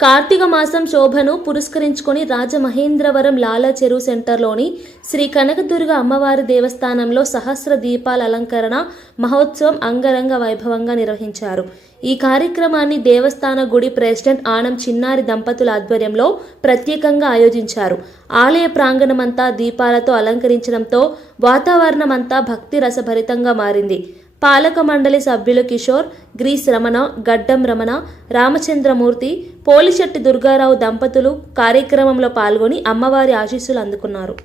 కార్తీక మాసం శోభను పురస్కరించుకొని రాజమహేంద్రవరం లాలా చెరువు సెంటర్లోని శ్రీ కనకదుర్గ అమ్మవారి దేవస్థానంలో సహస్ర దీపాల అలంకరణ మహోత్సవం అంగరంగ వైభవంగా నిర్వహించారు. ఈ కార్యక్రమాన్ని దేవస్థాన గుడి ప్రెసిడెంట్ ఆనం చిన్నారి దంపతుల ఆధ్వర్యంలో ప్రత్యేకంగా ఆయోజించారు. ఆలయ ప్రాంగణమంతా దీపాలతో అలంకరించడంతో వాతావరణమంతా భక్తి రసభరితంగా మారింది. పాలక మండలి సభ్యులు కిషోర్, గ్రీస్ రమణ, గడ్డం రమణ, రామచంద్రమూర్తి, పోలిశెట్టి దుర్గారావు దంపతులు కార్యక్రమంలో పాల్గొని అమ్మవారి ఆశీస్సులు అందుకున్నారు.